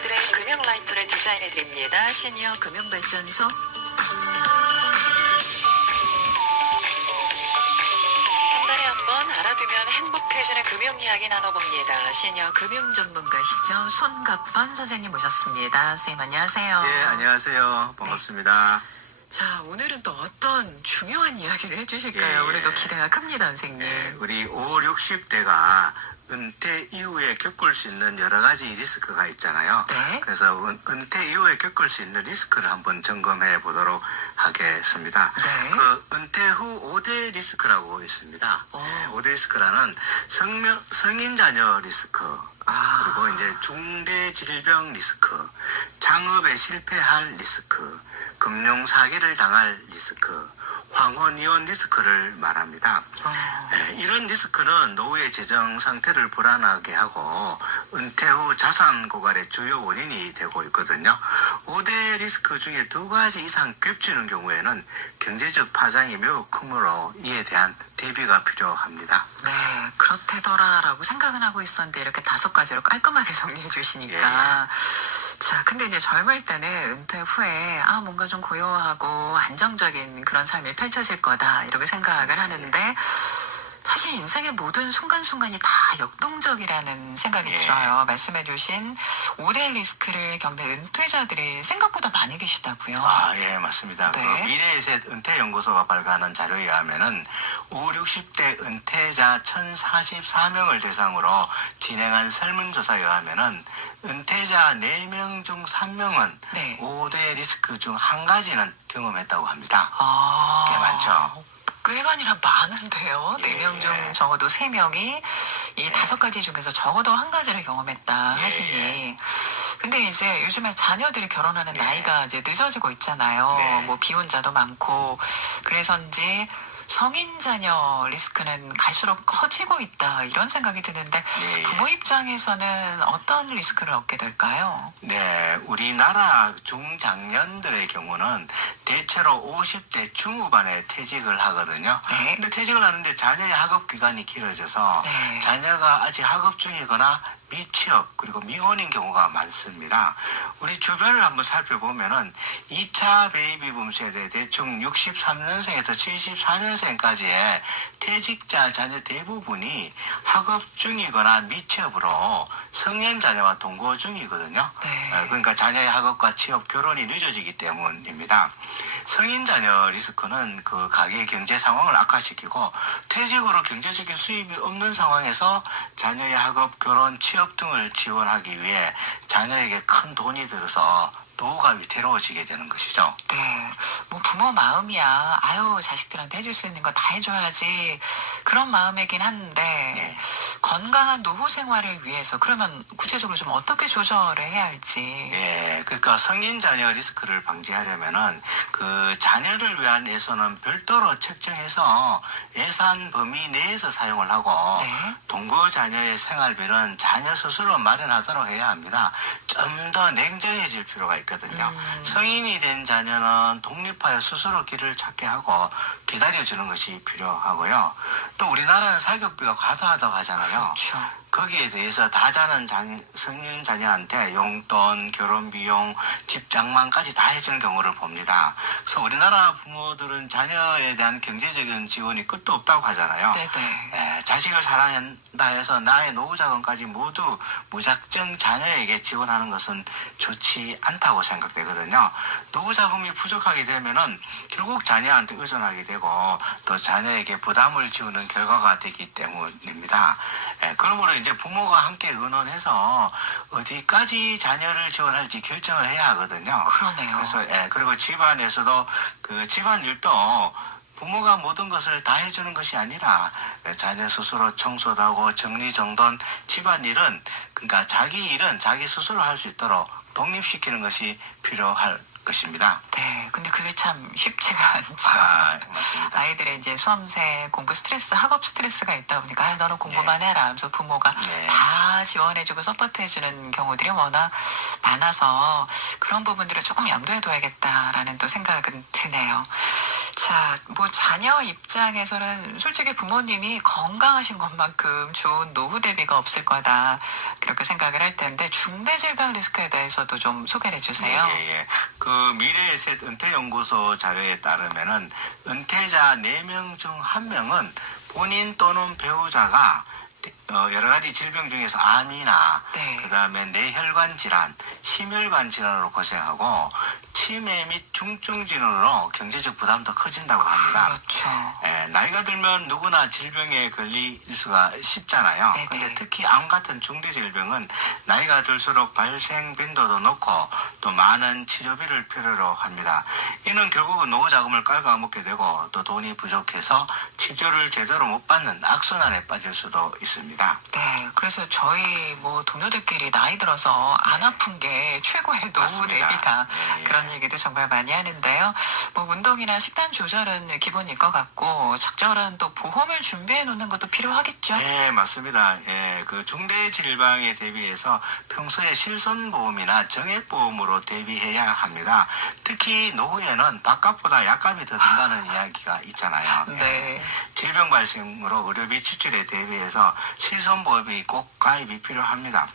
자녀들의 금융 라이프를 디자인해드립니다. 시니어 금융발전소. 한 달에 한 번 알아두면 행복해지는 금융 이야기 나눠봅니다. 시니어 금융 전문가시죠. 손갑번 선생님 모셨습니다. 선생님 안녕하세요. 네, 안녕하세요. 반갑습니다. 자, 오늘은 또 어떤 중요한 이야기를 해주실까요? 예. 오늘도 기대가 큽니다, 선생님. 네, 우리 5, 60대가 은퇴 이후에 겪을 수 있는 여러 가지 리스크가 있잖아요. 네. 그래서 은퇴 이후에 겪을 수 있는 리스크를 한번 점검해 보도록 하겠습니다. 네. 그 은퇴 후 5대 리스크라고 있습니다. 네, 5대 리스크라는 성인 자녀 리스크, 그리고 이제 중대 질병 리스크, 창업에 실패할 리스크, 금융 사기를 당할 리스크, 황혼 이혼 리스크를 말합니다. 이런 리스크는 노후의 재정 상태를 불안하게 하고 은퇴 후 자산 고갈의 주요 원인이 되고 있거든요. 5대 리스크 중에 2가지 이상 겹치는 경우에는 경제적 파장이 매우 크므로 이에 대한 대비가 필요합니다. 네, 그렇대더라라고 생각은 하고 있었는데 이렇게 5가지로 깔끔하게 정리해 주시니까. 자, 근데 이제 젊을 때는 은퇴 후에 뭔가 좀 고요하고 안정적인 그런 삶이 펼쳐질 거다 이렇게 생각을 하는데 사실 인생의 모든 순간순간이 다 역동적이라는 생각이 들어요. 말씀해 주신 5대 리스크를 겪는 은퇴자들이 생각보다 많이 계시다고요. 예, 맞습니다. 네. 그 미래에셋 은퇴연구소가 발간한 자료에 의하면은 5, 60대 은퇴자 1,044명을 대상으로 진행한 설문조사에 의하면은 은퇴자 4명 중 3명은 네. 5대 리스크 중 한 가지는 경험했다고 합니다. 꽤 많죠. 꽤가 아니라 많은데요. 예. 4명 중 적어도 3명이 이 5가지 중에서 적어도 한 가지를 경험했다 하시니. 근데 이제 요즘에 자녀들이 결혼하는 나이가 이제 늦어지고 있잖아요. 네. 뭐 비혼자도 많고 그래서인지 성인 자녀 리스크는 갈수록 커지고 있다 이런 생각이 드는데 부모 입장에서는 어떤 리스크를 얻게 될까요? 네, 우리나라 중장년들의 경우는 대체로 50대 중후반에 퇴직을 하거든요. 네. 근데 퇴직을 하는데 자녀의 학업 기간이 길어져서 네. 자녀가 아직 학업 중이거나 미취업 그리고 미혼인 경우가 많습니다. 우리 주변을 한번 살펴보면은 2차 베이비붐 세대 대충 63년생에서 74년생까지의 퇴직자 자녀 대부분이 학업 중이거나 미취업으로 성년 자녀와 동거 중이거든요. 네. 그러니까 자녀의 학업과 취업, 결혼이 늦어지기 때문입니다. 성인 자녀 리스크는 그 가계의 경제 상황을 악화시키고 퇴직으로 경제적인 수입이 없는 상황에서 자녀의 학업, 결혼, 취업 등을 지원하기 위해 자녀에게 큰 돈이 들어서 노후가 위태로워지게 되는 것이죠. 네, 뭐 부모 마음이야. 아유, 자식들한테 해줄 수 있는 거 다 해줘야지. 그런 마음이긴 한데 건강한 노후 생활을 위해서 그러면 구체적으로 좀 어떻게 조절을 해야 할지. 예, 그러니까 성인 자녀 리스크를 방지하려면은 그 자녀를 위한 예산은 별도로 책정해서 예산 범위 내에서 사용을 하고 네. 동거 자녀의 생활비는 자녀 스스로 마련하도록 해야 합니다. 좀 더 냉정해질 필요가 있거든요. 성인이 된 자녀는 독립하여 스스로 길을 찾게 하고 기다려주는 것이 필요하고요. 또 우리나라는 사교육비가 과다하다고 하잖아요. 그렇죠. 거기에 대해서 다 자는 성인 자녀한테 용돈, 결혼비용, 집 장만까지 다 해주는 경우를 봅니다. 그래서 우리나라 부모들은 자녀에 대한 경제적인 지원이 끝도 없다고 하잖아요. 네네. 자식을 사랑한다 해서 나의 노후 자금까지 모두 무작정 자녀에게 지원하는 것은 좋지 않다고 생각되거든요. 노후 자금이 부족하게 되면은 결국 자녀한테 의존하게 되고 또 자녀에게 부담을 지우는 결과가 되기 때문입니다. 그러므로 이제 부모가 함께 의논해서 어디까지 자녀를 지원할지 결정을 해야 하거든요. 그러네요. 그래서 그리고 집안에서도 그 집안일도 부모가 모든 것을 다 해주는 것이 아니라 자녀 스스로 청소도 하고 정리정돈 집안일은 그러니까 자기 일은 자기 스스로 할 수 있도록 독립시키는 것이 필요할 것입니다. 네, 근데 그게 참 쉽지가 않죠. 맞습니다. 아이들의 이제 수험생 공부 스트레스, 학업 스트레스가 있다 보니까 너는 공부만 해라 하면서 부모가 다 지원해주고 서포트해주는 경우들이 워낙 많아서 그런 부분들을 조금 염두에 둬야겠다라는 또 생각은 드네요. 자, 뭐 자녀 입장에서는 솔직히 부모님이 건강하신 것만큼 좋은 노후 대비가 없을 거다 그렇게 생각을 할 텐데 중대 질병 리스크에 대해서도 좀 소개를 해주세요. 예. 그 미래에셋 은퇴연구소 자료에 따르면은 은퇴자 4명 중 1명은 본인 또는 배우자가 여러 가지 질병 중에서 암이나 네. 그다음에 뇌혈관 질환, 심혈관 질환으로 고생하고 치매 및 중증 질환으로 경제적 부담도 커진다고 합니다. 그렇죠. 나이가 들면 누구나 질병에 걸릴 수가 쉽잖아요. 네네. 근데 특히 암 같은 중대 질병은 나이가 들수록 발생 빈도도 높고 또 많은 치료비를 필요로 합니다. 이는 결국은 노후 자금을 갉아먹게 되고 또 돈이 부족해서 치료를 제대로 못 받는 악순환에 빠질 수도 있습니다. 네, 그래서 저희 뭐 동료들끼리 나이 들어서 안 아픈 게 최고의 노후 맞습니다. 대비다. 예. 그런 얘기도 정말 많이 하는데요. 뭐 운동이나 식단 조절은 기본일 것 같고 적절한 또 보험을 준비해 놓는 것도 필요하겠죠. 네, 맞습니다. 그 중대 질병에 대비해서 평소에 실손보험이나 정액보험으로 대비해야 합니다. 특히 노후에는 바깥보다 약값이 더 든다는 이야기가 있잖아요. 네. 질병 발생으로 의료비 지출에 대비해서 실손보험이 꼭 가입이 필요합니다.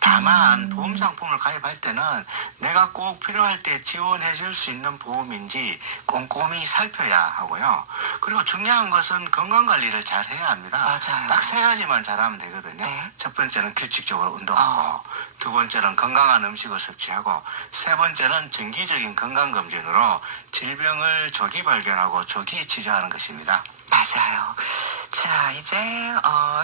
다만 보험 상품을 가입할 때는 내가 꼭 필요할 때 지원해 줄 수 있는 보험인지 꼼꼼히 살펴야 하고요. 그리고 중요한 것은 건강관리를 잘 해야 합니다. 맞아요. 딱 3가지만 잘하면 되거든요. 네. 첫 번째는 규칙적으로 운동하고 두 번째는 건강한 음식을 섭취하고 세 번째는 정기적인 건강검진으로 질병을 조기 발견하고 조기 치료하는 것입니다. 맞아요. 자, 이제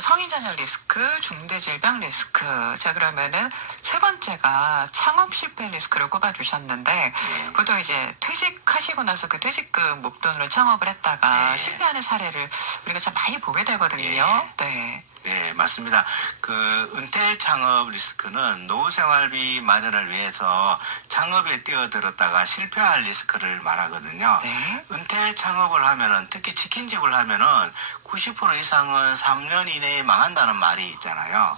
성인 자녀 리스크, 중대 질병 리스크. 자, 그러면은 세 번째가 창업 실패 리스크를 꼽아주셨는데 보통 이제 퇴직하시고 나서 그 퇴직금 목돈으로 창업을 했다가 네. 실패하는 사례를 우리가 참 많이 보게 되거든요. 네. 네, 맞습니다. 그 은퇴 창업 리스크는 노후 생활비 마련을 위해서 창업에 뛰어들었다가 실패할 리스크를 말하거든요. 네. 은퇴 창업을 하면은 특히 치킨집을 하면은 90% 이상은 3년 이내에 망한다는 말이 있잖아요.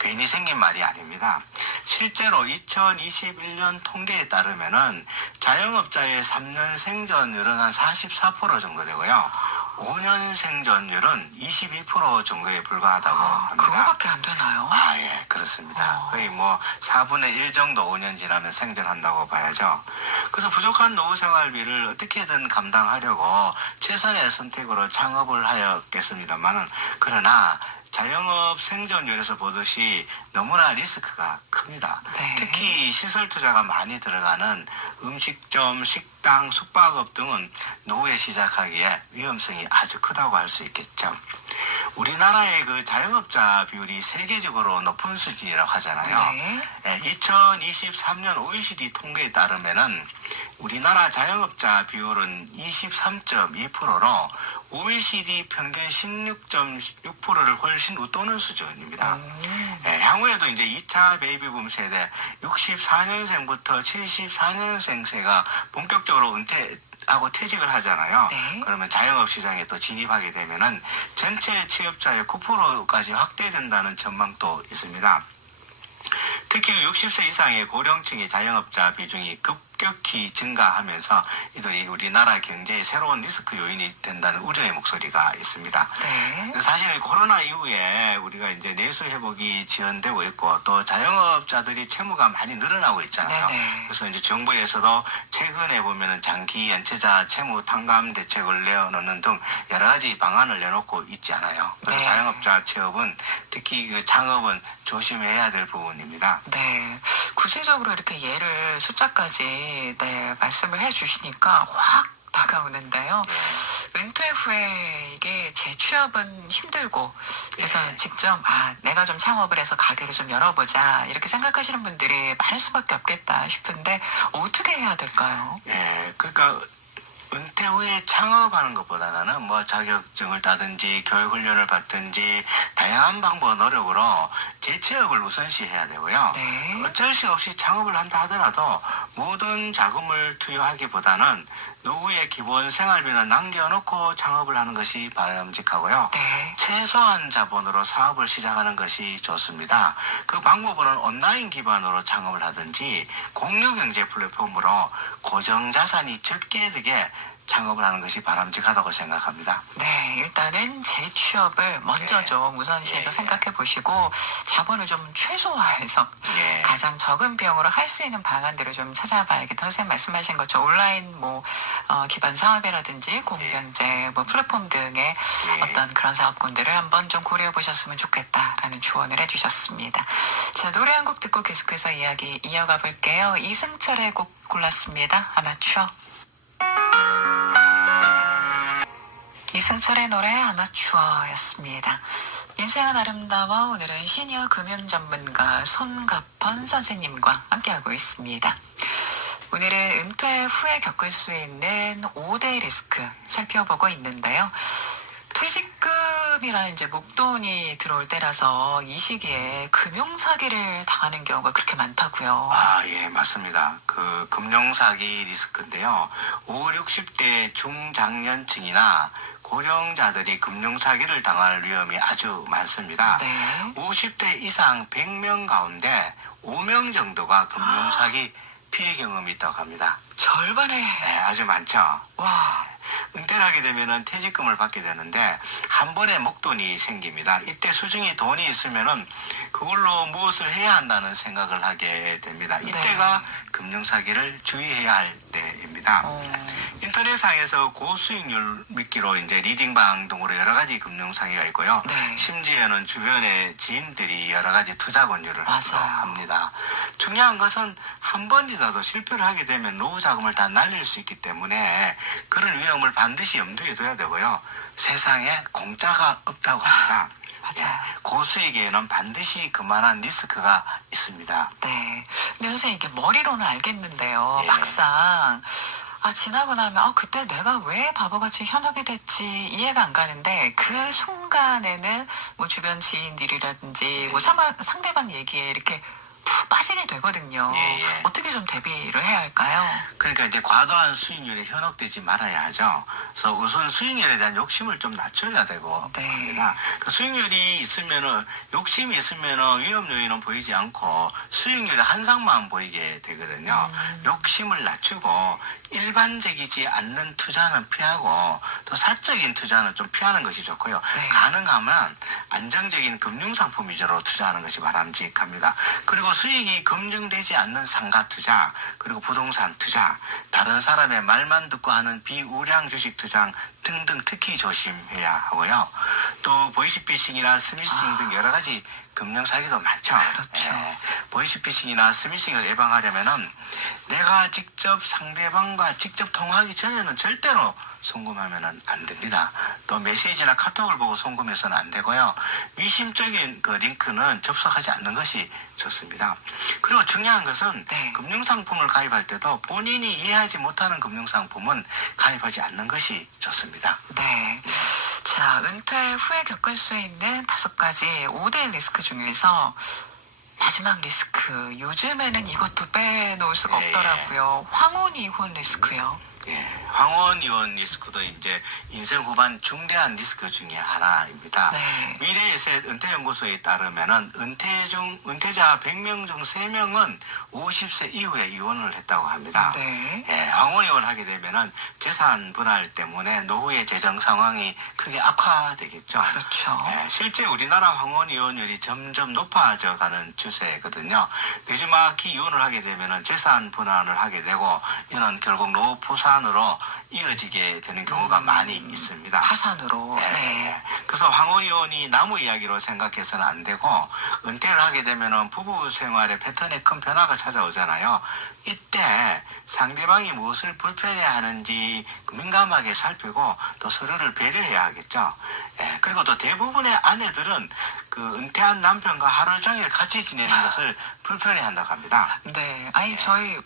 괜히 생긴 말이 아닙니다. 실제로 2021년 통계에 따르면은 자영업자의 3년 생존율은 한 44% 정도 되고요. 5년 생존율은 22% 정도에 불과하다고 합니다. 그거밖에 안 되나요? 예, 그렇습니다. 거의 뭐 4분의 1 정도 5년 지나면 생존한다고 봐야죠. 그래서 부족한 노후 생활비를 어떻게든 감당하려고 최선의 선택으로 창업을 하였겠습니다만은 그러나 자영업 생존율에서 보듯이 너무나 리스크가 큽니다. 네. 특히 시설 투자가 많이 들어가는 음식점, 식당, 숙박업 등은 노후에 시작하기에 위험성이 아주 크다고 할 수 있겠죠. 우리나라의 그 자영업자 비율이 세계적으로 높은 수준이라고 하잖아요. 네. 2023년 OECD 통계에 따르면은 우리나라 자영업자 비율은 23.2%로 OECD 평균 16.6%를 훨씬 웃도는 수준입니다. 향후에도 이제 2차 베이비붐 세대 64년생부터 74년생 세가 본격적으로 은퇴하고 퇴직을 하잖아요. 네. 그러면 자영업 시장에 또 진입하게 되면은 전체 취업자의 9%까지 확대된다는 전망도 있습니다. 특히 60세 이상의 고령층의 자영업자 비중이 급격히 증가하면서 이들이 우리나라 경제의 새로운 리스크 요인이 된다는 우려의 목소리가 있습니다. 네. 사실 코로나 이후에 우리가 이제 내수 회복이 지연되고 있고 또 자영업자들이 채무가 많이 늘어나고 있잖아요. 네네. 그래서 이제 정부에서도 최근에 보면은 장기 연체자 채무 탕감 대책을 내놓는 등 여러 가지 방안을 내놓고 있지 않아요. 그래서 네. 자영업자 취업은 특히 그 창업은 조심해야 될 부분입니다. 네. 구체적으로 이렇게 예를 숫자까지 말씀을 해 주시니까 확 다가오는데요. 은퇴 후에 이게 재취업은 힘들고 그래서 네. 직접 내가 좀 창업을 해서 가게를 좀 열어보자 이렇게 생각하시는 분들이 많을 수밖에 없겠다 싶은데 어떻게 해야 될까요? 그러니까 은퇴 후에 창업하는 것보다는 뭐 자격증을 따든지 교육훈련을 받든지 다양한 방법 노력으로 재취업을 우선시해야 되고요. 네. 어쩔 수 없이 창업을 한다 하더라도 모든 자금을 투여하기보다는 노후의 기본 생활비는 남겨놓고 창업을 하는 것이 바람직하고요. 네. 최소한 자본으로 사업을 시작하는 것이 좋습니다. 그 방법으로는 온라인 기반으로 창업을 하든지 공유경제 플랫폼으로 고정자산이 적게 되게 창업을 하는 것이 바람직하다고 생각합니다. 네, 일단은 재취업을 먼저 예. 좀 우선시해서 예. 생각해 보시고 자본을 좀 최소화해서 예. 가장 적은 비용으로 할 수 있는 방안들을 좀 찾아봐야겠다. 선생님 말씀하신 것처럼 온라인 기반 사업이라든지 공변제, 플랫폼 등의 예. 어떤 그런 사업군들을 한번 좀 고려해 보셨으면 좋겠다라는 조언을 해주셨습니다. 자, 노래 한 곡 듣고 계속해서 이야기 이어가 볼게요. 이승철의 곡 골랐습니다. 아마추어. 이승철의 노래 아마추어였습니다. 인생은 아름다워 오늘은 시니어 금융 전문가 손갑헌 선생님과 함께하고 있습니다. 오늘은 은퇴 후에 겪을 수 있는 5대 리스크 살펴보고 있는데요. 퇴직금이나 이제 목돈이 들어올 때라서 이 시기에 금융사기를 당하는 경우가 그렇게 많다고요. 예, 맞습니다. 그 금융사기 리스크인데요. 5, 60대 중장년층이나 고령자들이 금융사기를 당할 위험이 아주 많습니다. 네. 50대 이상 100명 가운데 5명 정도가 금융사기 피해 경험이 있다고 합니다. 절반에. 네, 아주 많죠. 와. 은퇴를 하게 되면은 퇴직금을 받게 되는데 한 번에 목돈이 생깁니다. 이때 수중에 돈이 있으면은 그걸로 무엇을 해야 한다는 생각을 하게 됩니다. 이때가 금융사기를 주의해야 할 때입니다. 인터넷상에서 고수익률 미끼로 이제 리딩방 등으로 여러 가지 금융사기가 있고요. 네. 심지어는 주변의 지인들이 여러 가지 투자 권유를 하기도 맞아요. 합니다. 중요한 것은 한 번이라도 실패를 하게 되면 노후 자금을 다 날릴 수 있기 때문에 그런 위험을 반드시 염두에 둬야 되고요. 세상에 공짜가 없다고 합니다. 맞아요. 고수익에는 반드시 그만한 리스크가 있습니다. 네. 근데 선생님 이게 머리로는 알겠는데요. 예. 막상 지나고 나면 그때 내가 왜 바보같이 현혹이 됐지 이해가 안 가는데 그 순간에는 주변 지인들이라든지 상대방 얘기에 이렇게 푹 빠지게 되거든요. 예. 어떻게 좀 대비를 해야 할까요? 그러니까 이제 과도한 수익률에 현혹되지 말아야 하죠. 그래서 우선 수익률에 대한 욕심을 좀 낮춰야 되고 네. 합니다. 그러니까 수익률이 있으면은 욕심이 있으면은 위험 요인은 보이지 않고 수익률의 한상만 보이게 되거든요. 욕심을 낮추고 일반적이지 않는 투자는 피하고 또 사적인 투자는 좀 피하는 것이 좋고요. 네. 가능하면 안정적인 금융상품 위주로 투자하는 것이 바람직합니다. 그리고 수익이 검증되지 않는 상가 투자, 그리고 부동산 투자, 다른 사람의 말만 듣고 하는 비우량 주식 투자 등등 특히 조심해야 하고요. 또 보이스피싱이나 스미싱 등 여러 가지 금융사기도 많죠. 그렇죠. 보이스피싱이나 스미싱을 예방하려면은 내가 직접 상대방과 직접 통화하기 전에는 절대로 송금하면 안 됩니다. 또 메시지나 카톡을 보고 송금해서는 안 되고요. 미심적인 그 링크는 접속하지 않는 것이 좋습니다. 그리고 중요한 것은 네. 금융상품을 가입할 때도 본인이 이해하지 못하는 금융상품은 가입하지 않는 것이 좋습니다. 네. 자, 은퇴 후에 겪을 수 있는 5가지 5대 리스크 중에서 마지막 리스크. 요즘에는 이것도 빼놓을 수가 예. 없더라고요. 황혼 이혼 리스크요. 예, 황혼 이혼 리스크도 이제 인생 후반 중대한 리스크 중에 하나입니다. 네. 미래에셋 은퇴연구소에 따르면은 은퇴자 100명 중 3명은 50세 이후에 이혼을 했다고 합니다. 네. 예, 황혼 이혼하게 되면은 재산 분할 때문에 노후의 재정 상황이 크게 악화되겠죠. 그렇죠. 예, 실제 우리나라 황혼 이혼율이 점점 높아져 가는 추세거든요. 늦지막히 이혼을 하게 되면은 재산 분할을 하게 되고 이는 결국 노후 포산으로 이어지게 되는 경우가 많이 있습니다. 파산으로. 네. 네. 그래서 황혼이혼이 나무 이야기로 생각해서는 안 되고 은퇴를 하게 되면은 부부 생활의 패턴에 큰 변화가 찾아오잖아요. 이때 상대방이 무엇을 불편해하는지 민감하게 살피고 또 서로를 배려해야 하겠죠. 예, 그리고 또 대부분의 아내들은 그 은퇴한 남편과 하루 종일 같이 지내는 것을 불편해한다고 합니다. 네. 저희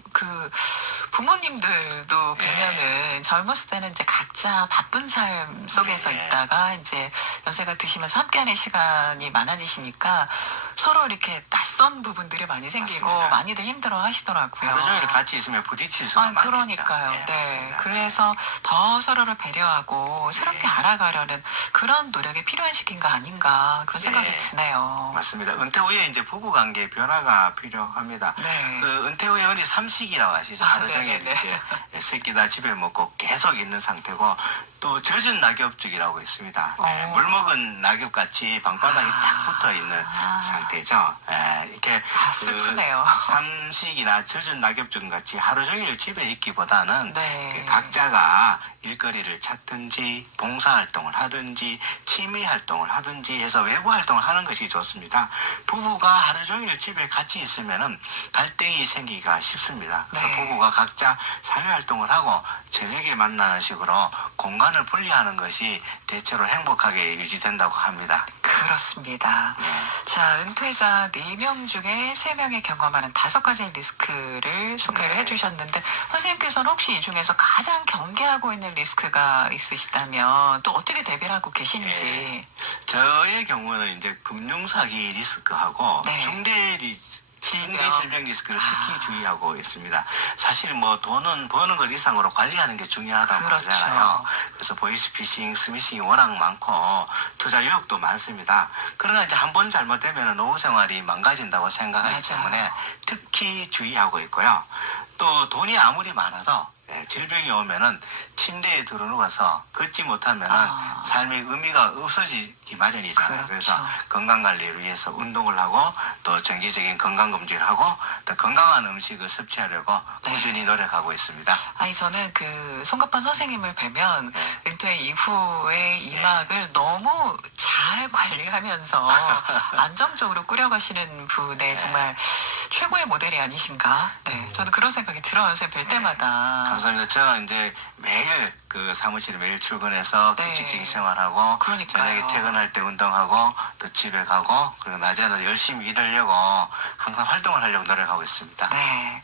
부모님들도 뵈면은 젊었을 때는 이제 각자 바쁜 삶 속에서 네. 있다가 이제 연세가 드시면서 함께하는 시간이 많아지시니까 서로 이렇게 낯선 부분들이 많이 생기고 맞습니다. 많이들 힘들어 하시더라고요. 하루 종일 같이 있으면 부딪힐 수가 많겠죠. 그러니까요. 예, 네. 맞습니다. 그래서 더 서로를 배려하고 새롭게 네. 알아가려는 그런 노력이 필요한 시기인가 아닌가 그런 생각이 네. 드네요. 맞습니다. 은퇴 후에 이제 부부관계 변화가 준비가 필요합니다. 네. 그 은퇴 후에 흔히 삼식이라고 하시죠. 아, 하루 종일 네네네. 이제 새끼 다 집에 먹고 계속 있는 상태고 또 젖은 낙엽죽이라고 있습니다. 물 먹은 낙엽같이 방바닥에 딱 붙어 있는 상태죠. 이렇게 슬프네요. 삼식이나 젖은 낙엽죽 같이 하루 종일 집에 있기보다는 네. 각자가 일거리를 찾든지 봉사활동을 하든지 취미활동을 하든지 해서 외부 활동을 하는 것이 좋습니다. 부부가 하루 종일 집에 같이 있으면은 갈등이 생기기가 쉽습니다. 그래서 네. 부부가 각자 사회활동을 하고 저녁에 만나는 식으로 공간을 분리하는 것이 대체로 행복하게 유지된다고 합니다. 그렇습니다. 자, 은퇴자 4명 중에 3명이 경험하는 5가지 리스크를 소개를 네. 해주셨는데, 선생님께서는 혹시 이 중에서 가장 경계하고 있는 리스크가 있으시다면 또 어떻게 대비를 하고 계신지. 저의 경우는 이제 금융사기 리스크하고 네. 중대 질병 리스크를 특히 주의하고 있습니다. 사실 뭐 돈은 버는 것 이상으로 관리하는 게 중요하다고 그렇죠. 하잖아요. 그래서 보이스피싱, 스미싱이 워낙 많고 투자 유혹도 많습니다. 그러나 이제 한 번 잘못되면 노후 생활이 망가진다고 생각하기 맞아요. 때문에 특히 주의하고 있고요. 또 돈이 아무리 많아도 질병이 오면은 침대에 들어누워서 걷지 못하면은 삶의 의미가 없어지기 마련이잖아요. 그렇죠. 그래서 건강 관리를 위해서 운동을 하고 또 정기적인 건강 검진을 하고 또 건강한 음식을 섭취하려고 꾸준히 노력하고 있습니다. 아니, 저는 그 송갑환 선생님을 뵈면 은퇴 이후의 이막을 너무 잘 관리하면서 안정적으로 꾸려가시는 분의 정말 최고의 모델이 아니신가? 네, 저는 그런 생각이 들어요. 선생님 뵐 때마다. 감사합니다. 저는 이제 매일 그 사무실에 매일 출근해서 네. 규칙적인 생활하고 그러니까요. 저녁에 퇴근할 때 운동하고 또 집에 가고 그리고 낮에는 열심히 일하려고 항상 활동을 하려고 노력하고 있습니다. 네.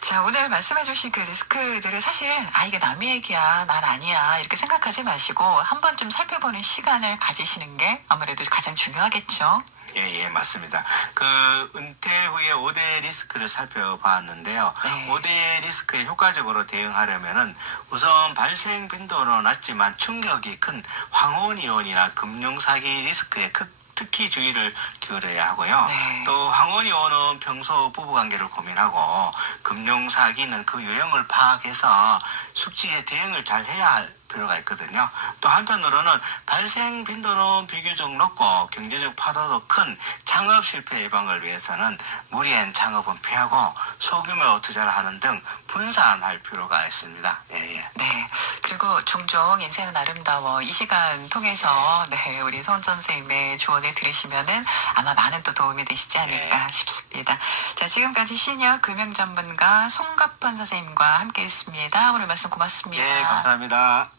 자, 오늘 말씀해주신 그 리스크들을 사실, 이게 남의 얘기야, 난 아니야, 이렇게 생각하지 마시고, 한 번쯤 살펴보는 시간을 가지시는 게 아무래도 가장 중요하겠죠? 예, 맞습니다. 그 은퇴 후에 5대 리스크를 살펴봤는데요. 네. 5대 리스크에 효과적으로 대응하려면은 우선 발생 빈도는 낮지만 충격이 큰 황혼이혼이나 금융사기 리스크에 특히 주의를 기울여야 하고요. 네. 또 황혼이혼은 평소 부부관계를 고민하고 금융사기는 그 유형을 파악해서 숙지에 대응을 잘 해야 할 필요가 있거든요. 또 한편으로는 발생 빈도는 비교적 높고 경제적 파도도 큰 창업 실패 예방을 위해서는 무리한 창업은 피하고 소규모 투자를 하는 등 분산할 필요가 있습니다. 예. 네. 그리고 종종 인생은 아름다워 이 시간 통해서 네, 우리 송 선생님의 조언을 들으시면은 아마 많은 또 도움이 되시지 않을까 싶습니다. 자, 지금까지 시니어 금융 전문가 송갑환 선생님과 함께 했습니다. 오늘 말씀 고맙습니다. 예, 감사합니다.